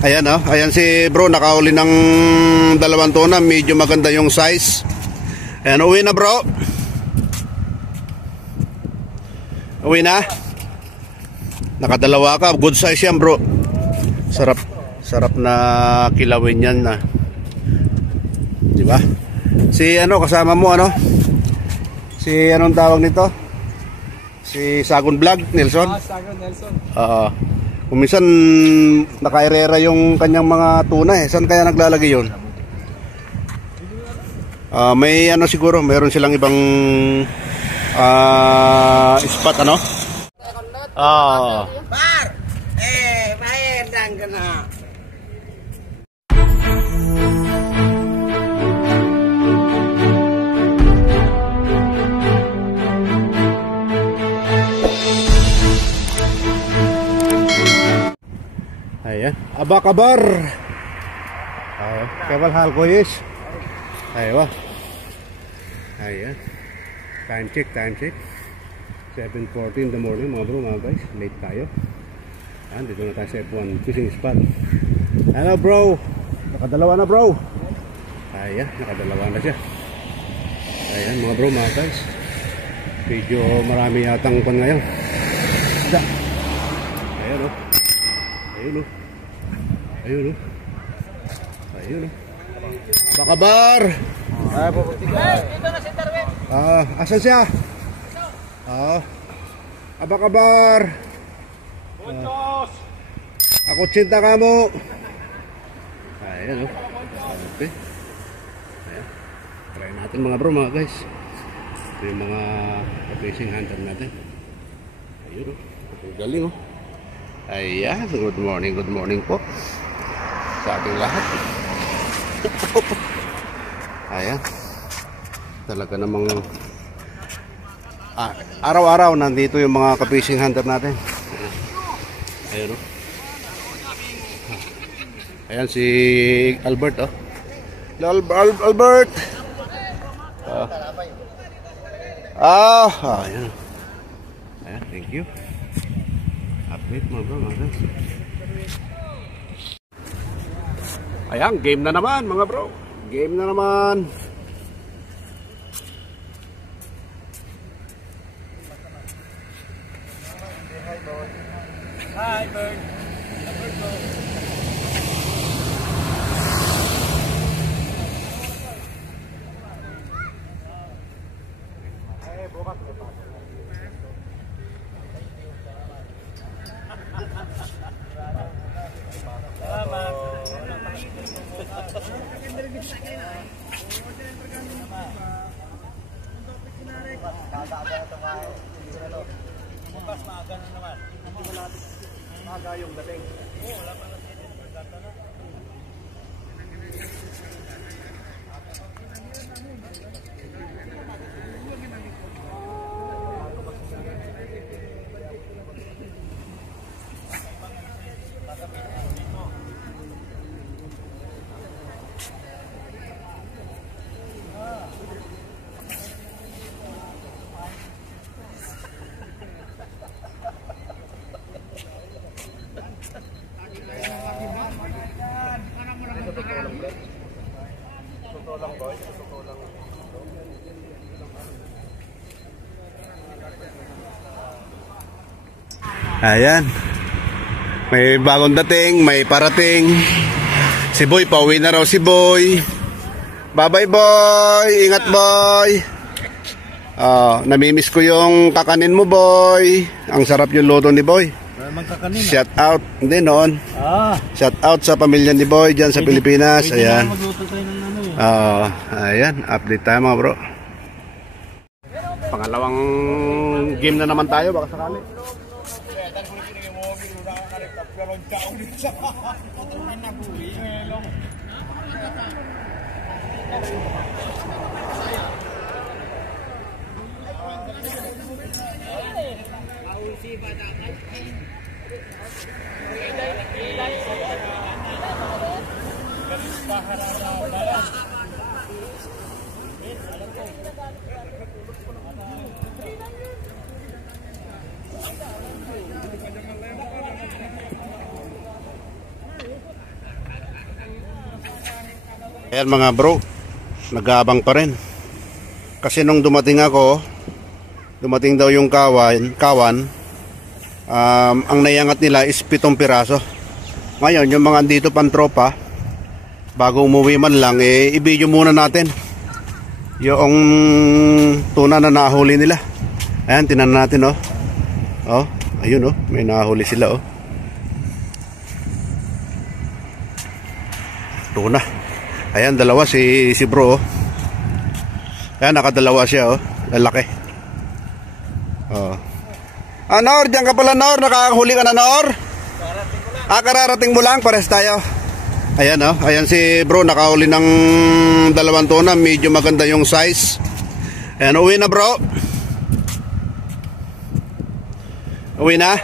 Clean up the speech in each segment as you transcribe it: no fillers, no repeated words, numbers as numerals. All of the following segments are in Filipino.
Ayan oh, ayan si bro, nakauli ng 2 tuna, medyo maganda yung size. Ayan, uwi na bro. Uwi na. Nakadalawa ka, good size yan bro. Sarap na kilawin yan na. Di ba? Si ano kasama mo ano? Si anong tawag nito? Si Sagon Vlog, Nelson? Sagon Nelson. Kung minsan naka-erera yung kanyang mga tuna eh. Saan kaya naglalagay yun? May ano siguro, mayroon silang ibang spot ano? Par! Bayar lang ka na. Ayan, abakabar. Kebal hal ko yes. Aywa. Ayan. Time check. 7:40 in the morning mga bro, mga guys. Late tayo. Ayan, dito na tayo sa F1 fishing spot. Hello bro. Nakadalawa na bro. Ayan, nakadalawa na siya. Ayan mga bro, mga guys. Medyo marami yatang pan ngayon. Ayan o. Ayun o. Bakabar. Dito na si Darwin. Asan siya? Abakabar. Puntos. Ako tsinta ka mo. Ayan o. Okay. Ayan. Try natin mga bro, mga guys. Ito yung mga fishing hunter natin. Ayun o. Ang galing o. Ayan, good morning po sa ating lahat. Ayan, talaga namang araw-araw nandito yung mga ka-fishing hunter natin. Ayan o. Ayan si Albert oh. Albert. Ayan. Ayan, thank you. Update mga bro, mga guys. Ayan, game na naman mga bro. Game na naman. Hi, bird. Bukas maaga na naman. Maaga yung dating. Wala pa na dito. Ayan. May bagong dating, may parating. Si Boy, pauwi na raw si Boy. Bye-bye Boy. Ingat Boy. Namimiss ko yung kakanin mo Boy. Ang sarap yung luto ni Boy. Shout out. Hindi noon. Shout out sa pamilya ni Boy dyan sa Pilipinas. Ayan. Ayan. Update tayo mga bro. Pangalawang game na naman tayo. Baka sakali. Ayan mga bro, nag-aabang pa rin. Kasi nung dumating ako, dumating daw yung kawan, ang naiangat nila is 7 piraso. Ngayon, yung mga andito pang tropa, bago umuwi man lang, i-video muna natin yung tuna na nahuli nila. Ayan, tinan natin oh. Oh, ayun oh, may nahuli sila oh. Tuna. Ayan, dalawa si bro oh. Ayan, nakadalawa siya oh. Lalaki. Oh. Nor, diyan ka pala Nor. Nakakahuli ka na Nor? Kararating mo lang. Pares tayo. Ayan oh. Ayan si bro, nakahuli ng 2 tuna. Medyo maganda yung size. Ayan, uwi na bro. Uwi na.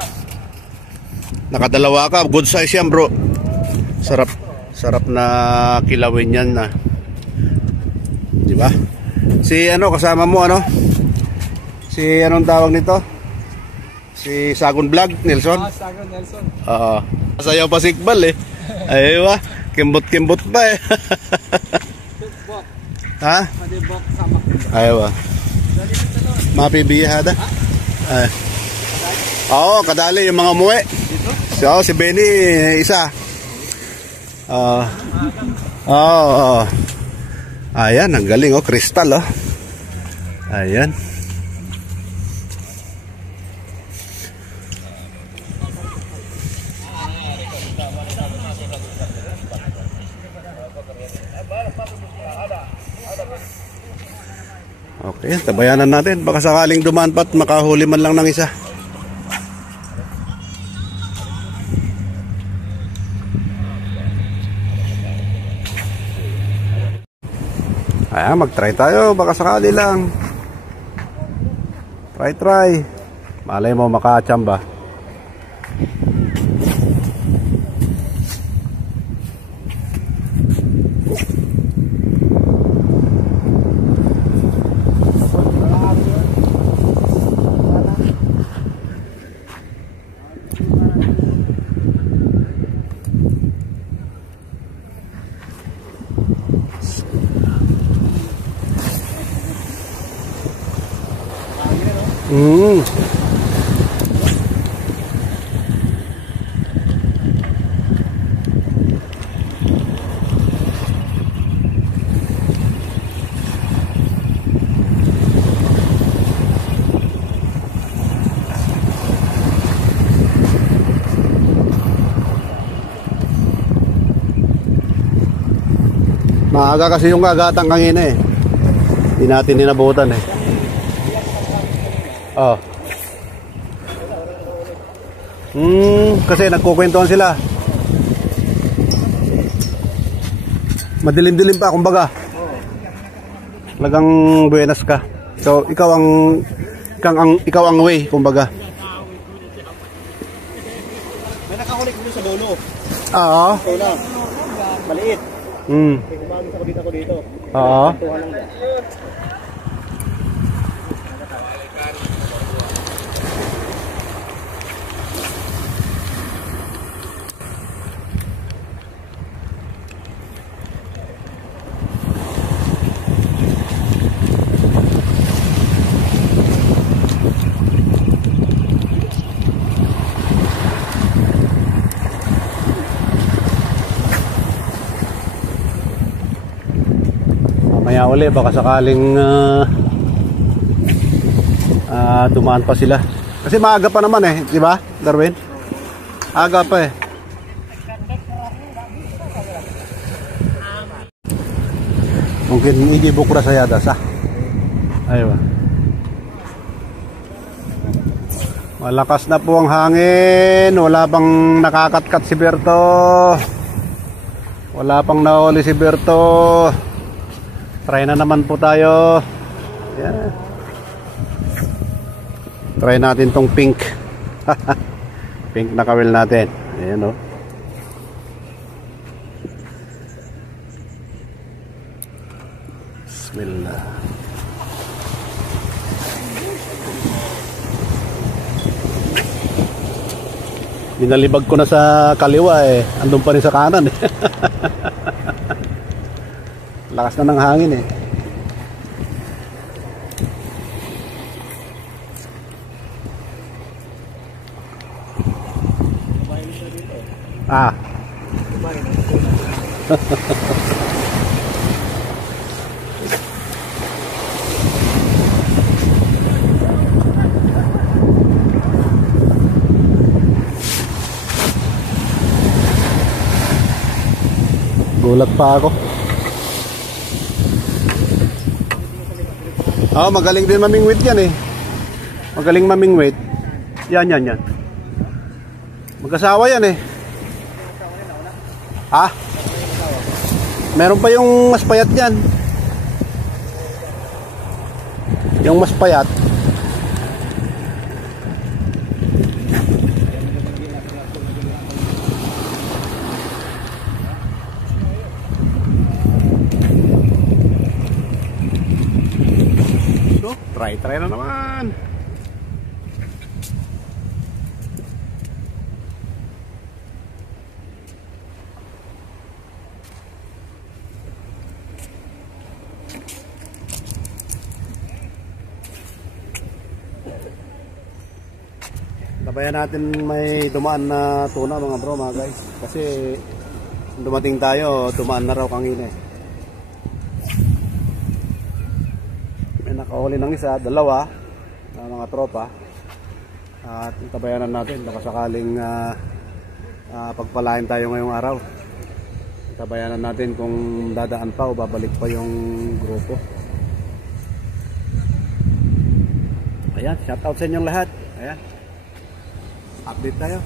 Nakadalawa ka. Good size yan bro. Sarap na kilawin yan na. Diba? Si ano kasama mo ano? Si anong tawag nito? Si Sagon Vlog, Nelson? Sagon Nelson. Oo. Sayaw pa si Iqbal eh. Aywa, kimbot-kimbot pa eh. Ha? Madibok sama. Aywa. Mapibihada? Ay. Oo, kadali yung mga umuwi. So, si Benny isa. Oo. Ayan, ang galing oh, kristal oh. Ayan. Okay, tabayanan natin. Baka sakaling dumaan pa at makahuli man lang ng isa. Ayan, mag-try tayo. Baka sakali lang. Try. Malay mo makachamba. Maaga kasi yung kagatang kangina eh. Hindi natin ninabutan eh. Oh. Kasi nagkukwentuhan sila. Madilim-dilim pa kumbaga. Talagang buenas ka. So ikaw ang way kumbaga. May nakahuli ko sa dulo. Oo. Tuna. Maliit. Kumagis ako dito. Oo. Tuhan lang yan. Maya uli baka sakaling dumaan pa sila. Kasi maaga pa naman eh, di ba, Darwin? Aga pa eh. Mungkin hindi bukra saya dasa. Aywa. Malakas na po ang hangin. Wala pang nakakatkat si Berto. Wala pang nahuli si Berto. Try na naman po tayo. Yeah. Try natin tong pink. Pink na kawil natin. Ayan o. Bismillah. Binalibag ko na sa kaliwa eh. Andun pa rin sa kanan eh. Lakas na ng hangin eh. Ah. Gulat pa ako. Oh, magaling din mamingwit yan eh. Magaling mamingwit. Yan. Mag-asawa yan eh. Ha? Meron pa yung mas payat yan. Yung mas payat. Try na naman. Tabayan natin may dumaan na tuna mga bro, mga guys. Kasi dumating tayo, dumaan na raw kanina eh. May nakahuli ng isa, dalawa na mga tropa. At tabayanan natin baka sakaling pagpalain tayo ngayong araw. Tabayanan natin kung dadaan pa o babalik pa yung grupo. Ayan, shout out sa inyong lahat. Ayan, update tayo.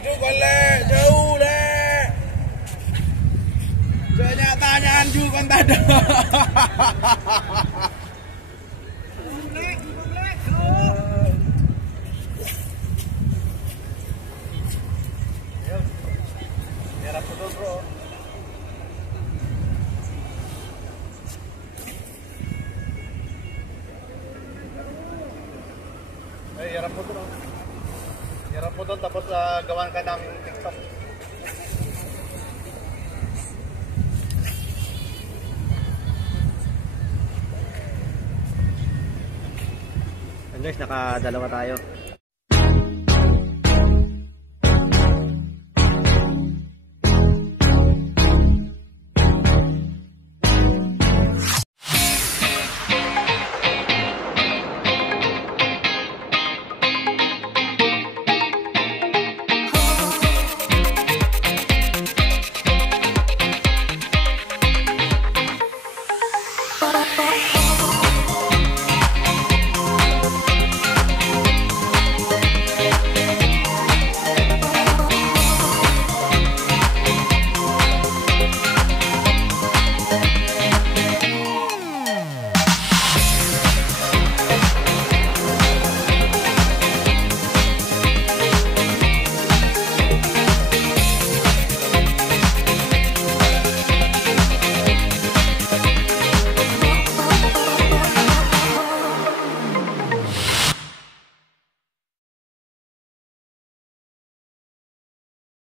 Chú con lê, chú lê. Về nhà ta nhà ăn chú con ta được. Harap mo doon bro. Ay, harap mo doon. Harap mo doon tapos gawan ka ng TikTok. Guys, nakadalawa tayo.